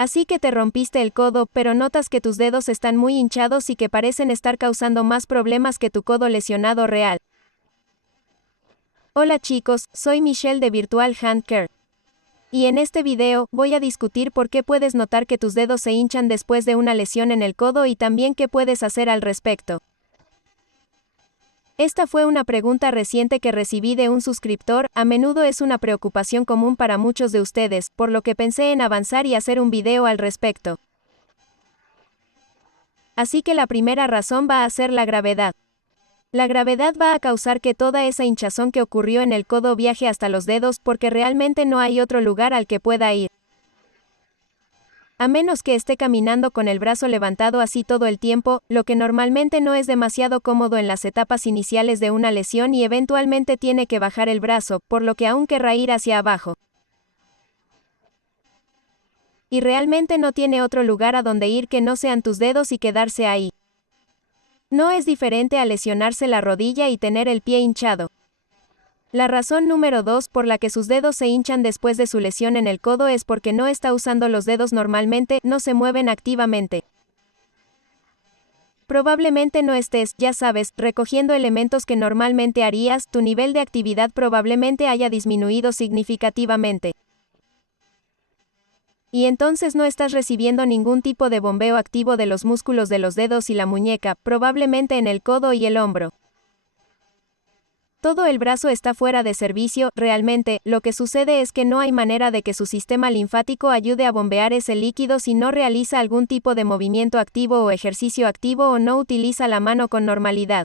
Así que te rompiste el codo, pero notas que tus dedos están muy hinchados y que parecen estar causando más problemas que tu codo lesionado real. Hola chicos, soy Michelle de Virtual Hand Care. Y en este video, voy a discutir por qué puedes notar que tus dedos se hinchan después de una lesión en el codo y también qué puedes hacer al respecto. Esta fue una pregunta reciente que recibí de un suscriptor, a menudo es una preocupación común para muchos de ustedes, por lo que pensé en avanzar y hacer un video al respecto. Así que la primera razón va a ser la gravedad. La gravedad va a causar que toda esa hinchazón que ocurrió en el codo viaje hasta los dedos porque realmente no hay otro lugar al que pueda ir. A menos que esté caminando con el brazo levantado así todo el tiempo, lo que normalmente no es demasiado cómodo en las etapas iniciales de una lesión y eventualmente tiene que bajar el brazo, por lo que aún querrá ir hacia abajo. Y realmente no tiene otro lugar a donde ir que no sean tus dedos y quedarse ahí. No es diferente a lesionarse la rodilla y tener el pie hinchado. La razón número 2 por la que sus dedos se hinchan después de su lesión en el codo es porque no está usando los dedos normalmente, no se mueven activamente. Probablemente no estés, ya sabes, recogiendo elementos que normalmente harías, tu nivel de actividad probablemente haya disminuido significativamente. Y entonces no estás recibiendo ningún tipo de bombeo activo de los músculos de los dedos y la muñeca, probablemente en el codo y el hombro. Todo el brazo está fuera de servicio, realmente, lo que sucede es que no hay manera de que su sistema linfático ayude a bombear ese líquido si no realiza algún tipo de movimiento activo o ejercicio activo o no utiliza la mano con normalidad.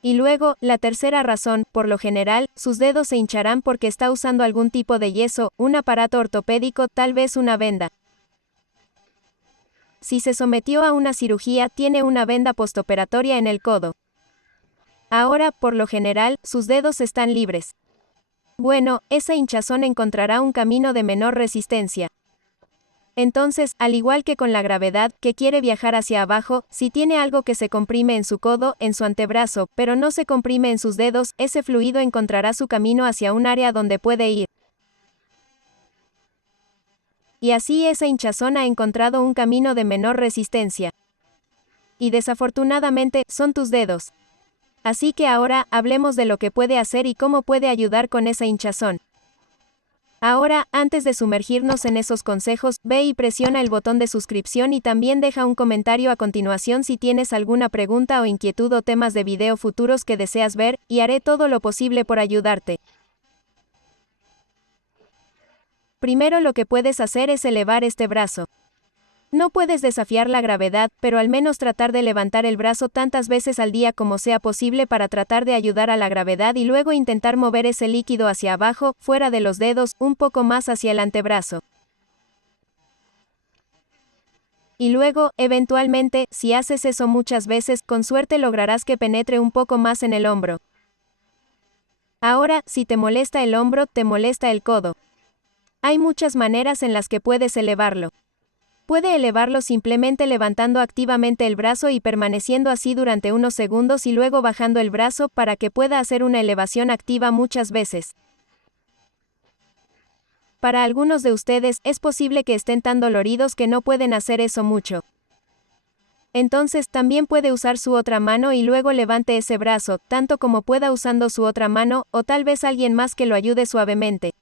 Y luego, la tercera razón, por lo general, sus dedos se hincharán porque está usando algún tipo de yeso, un aparato ortopédico, tal vez una venda. Si se sometió a una cirugía, tiene una venda postoperatoria en el codo. Ahora, por lo general, sus dedos están libres. Bueno, esa hinchazón encontrará un camino de menor resistencia. Entonces, al igual que con la gravedad, que quiere viajar hacia abajo, si tiene algo que se comprime en su codo, en su antebrazo, pero no se comprime en sus dedos, ese fluido encontrará su camino hacia un área donde puede ir. Y así esa hinchazón ha encontrado un camino de menor resistencia. Y desafortunadamente, son tus dedos. Así que ahora, hablemos de lo que puede hacer y cómo puede ayudar con esa hinchazón. Ahora, antes de sumergirnos en esos consejos, ve y presiona el botón de suscripción y también deja un comentario a continuación si tienes alguna pregunta o inquietud o temas de video futuros que deseas ver, y haré todo lo posible por ayudarte. Primero lo que puedes hacer es elevar este brazo. No puedes desafiar la gravedad, pero al menos tratar de levantar el brazo tantas veces al día como sea posible para tratar de ayudar a la gravedad y luego intentar mover ese líquido hacia abajo, fuera de los dedos, un poco más hacia el antebrazo. Y luego, eventualmente, si haces eso muchas veces, con suerte lograrás que penetre un poco más en el hombro. Ahora, si te molesta el hombro, te molesta el codo. Hay muchas maneras en las que puedes elevarlo. Puede elevarlo simplemente levantando activamente el brazo y permaneciendo así durante unos segundos y luego bajando el brazo para que pueda hacer una elevación activa muchas veces. Para algunos de ustedes, es posible que estén tan doloridos que no pueden hacer eso mucho. Entonces, también puede usar su otra mano y luego levante ese brazo, tanto como pueda usando su otra mano, o tal vez alguien más que lo ayude suavemente.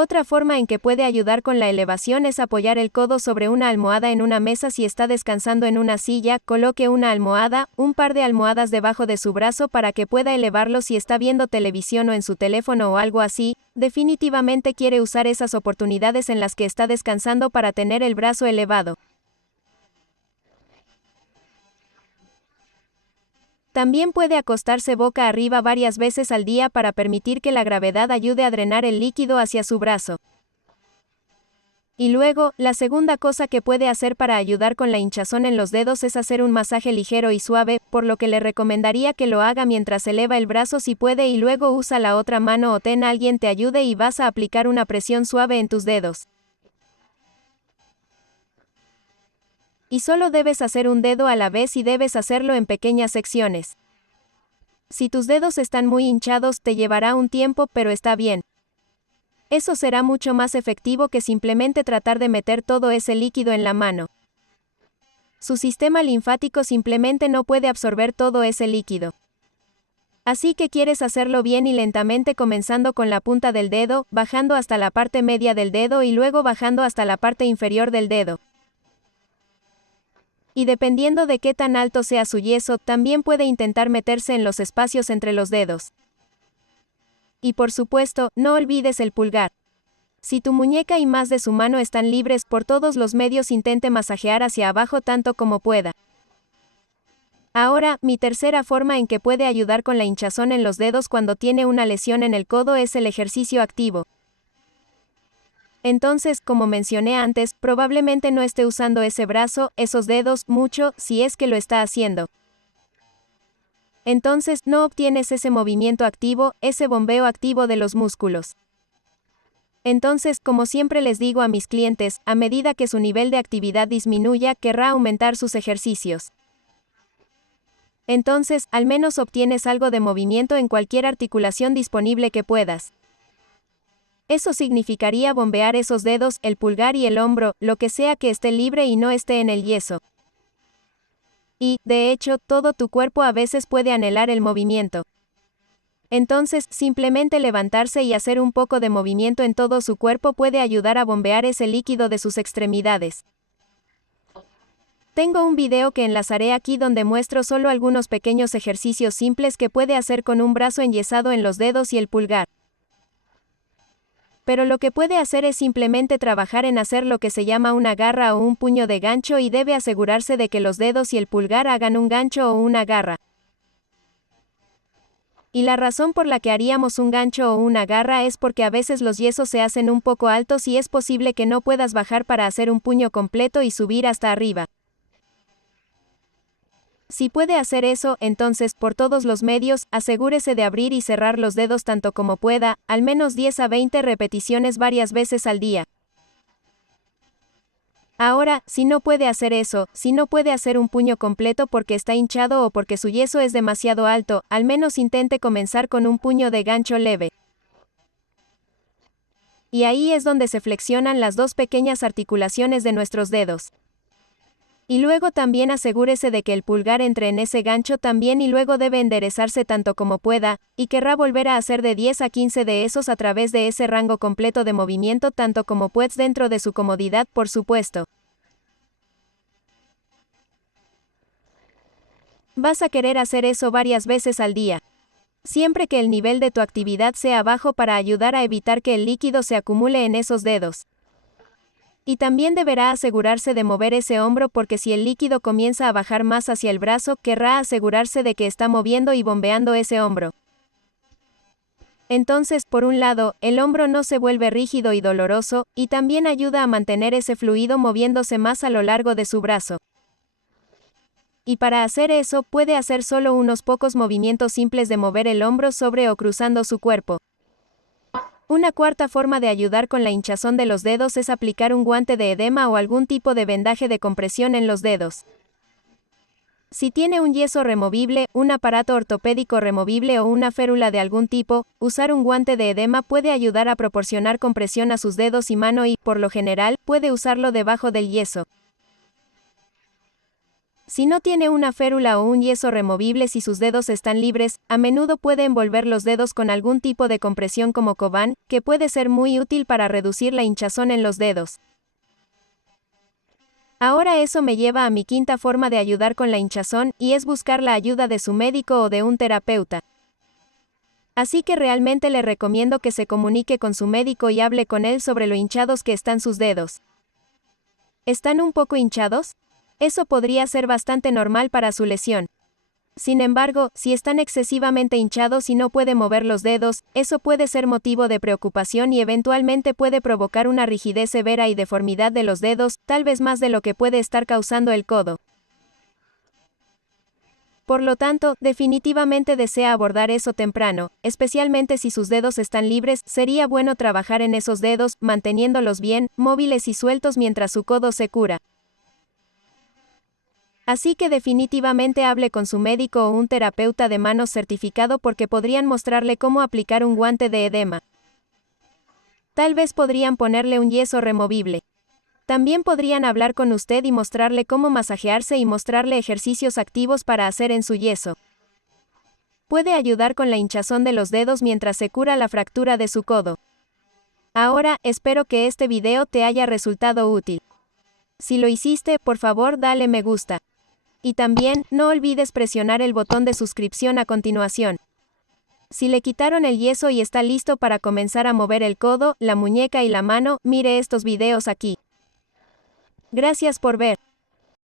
Otra forma en que puede ayudar con la elevación es apoyar el codo sobre una almohada en una mesa si está descansando en una silla, coloque una almohada, un par de almohadas debajo de su brazo para que pueda elevarlo si está viendo televisión o en su teléfono o algo así, definitivamente quiere usar esas oportunidades en las que está descansando para tener el brazo elevado. También puede acostarse boca arriba varias veces al día para permitir que la gravedad ayude a drenar el líquido hacia su brazo. Y luego, la segunda cosa que puede hacer para ayudar con la hinchazón en los dedos es hacer un masaje ligero y suave, por lo que le recomendaría que lo haga mientras eleva el brazo si puede y luego usa la otra mano o ten a alguien te ayude y vas a aplicar una presión suave en tus dedos. Y solo debes hacer un dedo a la vez y debes hacerlo en pequeñas secciones. Si tus dedos están muy hinchados, te llevará un tiempo, pero está bien. Eso será mucho más efectivo que simplemente tratar de meter todo ese líquido en la mano. Su sistema linfático simplemente no puede absorber todo ese líquido. Así que quieres hacerlo bien y lentamente, comenzando con la punta del dedo, bajando hasta la parte media del dedo y luego bajando hasta la parte inferior del dedo. Y dependiendo de qué tan alto sea su yeso, también puede intentar meterse en los espacios entre los dedos. Y por supuesto, no olvides el pulgar. Si tu muñeca y más de su mano están libres, por todos los medios intente masajear hacia abajo tanto como pueda. Ahora, mi tercera forma en que puede ayudar con la hinchazón en los dedos cuando tiene una lesión en el codo es el ejercicio activo. Entonces, como mencioné antes, probablemente no esté usando ese brazo, esos dedos, mucho, si es que lo está haciendo. Entonces, no obtienes ese movimiento activo, ese bombeo activo de los músculos. Entonces, como siempre les digo a mis clientes, a medida que su nivel de actividad disminuya, querrá aumentar sus ejercicios. Entonces, al menos obtienes algo de movimiento en cualquier articulación disponible que puedas. Eso significaría bombear esos dedos, el pulgar y el hombro, lo que sea que esté libre y no esté en el yeso. Y, de hecho, todo tu cuerpo a veces puede anhelar el movimiento. Entonces, simplemente levantarse y hacer un poco de movimiento en todo su cuerpo puede ayudar a bombear ese líquido de sus extremidades. Tengo un video que enlazaré aquí donde muestro solo algunos pequeños ejercicios simples que puede hacer con un brazo enyesado en los dedos y el pulgar. Pero lo que puede hacer es simplemente trabajar en hacer lo que se llama una garra o un puño de gancho y debe asegurarse de que los dedos y el pulgar hagan un gancho o una garra. Y la razón por la que haríamos un gancho o una garra es porque a veces los yesos se hacen un poco altos y es posible que no puedas bajar para hacer un puño completo y subir hasta arriba. Si puede hacer eso, entonces, por todos los medios, asegúrese de abrir y cerrar los dedos tanto como pueda, al menos 10 a 20 repeticiones varias veces al día. Ahora, si no puede hacer eso, si no puede hacer un puño completo porque está hinchado o porque su yeso es demasiado alto, al menos intente comenzar con un puño de gancho leve. Y ahí es donde se flexionan las dos pequeñas articulaciones de nuestros dedos. Y luego también asegúrese de que el pulgar entre en ese gancho también y luego debe enderezarse tanto como pueda, y querrá volver a hacer de 10 a 15 de esos a través de ese rango completo de movimiento tanto como puedes dentro de su comodidad, por supuesto. Vas a querer hacer eso varias veces al día. Siempre que el nivel de tu actividad sea bajo para ayudar a evitar que el líquido se acumule en esos dedos. Y también deberá asegurarse de mover ese hombro porque si el líquido comienza a bajar más hacia el brazo, querrá asegurarse de que está moviendo y bombeando ese hombro. Entonces, por un lado, el hombro no se vuelve rígido y doloroso, y también ayuda a mantener ese fluido moviéndose más a lo largo de su brazo. Y para hacer eso, puede hacer solo unos pocos movimientos simples de mover el hombro sobre o cruzando su cuerpo. Una cuarta forma de ayudar con la hinchazón de los dedos es aplicar un guante de edema o algún tipo de vendaje de compresión en los dedos. Si tiene un yeso removible, un aparato ortopédico removible o una férula de algún tipo, usar un guante de edema puede ayudar a proporcionar compresión a sus dedos y mano y, por lo general, puede usarlo debajo del yeso. Si no tiene una férula o un yeso removible, si sus dedos están libres, a menudo puede envolver los dedos con algún tipo de compresión como Coban, que puede ser muy útil para reducir la hinchazón en los dedos. Ahora eso me lleva a mi quinta forma de ayudar con la hinchazón, y es buscar la ayuda de su médico o de un terapeuta. Así que realmente le recomiendo que se comunique con su médico y hable con él sobre lo hinchados que están sus dedos. ¿Están un poco hinchados? Eso podría ser bastante normal para su lesión. Sin embargo, si están excesivamente hinchados y no puede mover los dedos, eso puede ser motivo de preocupación y eventualmente puede provocar una rigidez severa y deformidad de los dedos, tal vez más de lo que puede estar causando el codo. Por lo tanto, definitivamente desea abordar eso temprano, especialmente si sus dedos están libres, sería bueno trabajar en esos dedos, manteniéndolos bien, móviles y sueltos mientras su codo se cura. Así que definitivamente hable con su médico o un terapeuta de manos certificado porque podrían mostrarle cómo aplicar un guante de edema. Tal vez podrían ponerle un yeso removible. También podrían hablar con usted y mostrarle cómo masajearse y mostrarle ejercicios activos para hacer en su yeso. Puede ayudar con la hinchazón de los dedos mientras se cura la fractura de su codo. Ahora, espero que este video te haya resultado útil. Si lo hiciste, por favor dale me gusta. Y también, no olvides presionar el botón de suscripción a continuación. Si le quitaron el yeso y está listo para comenzar a mover el codo, la muñeca y la mano, mire estos videos aquí. Gracias por ver.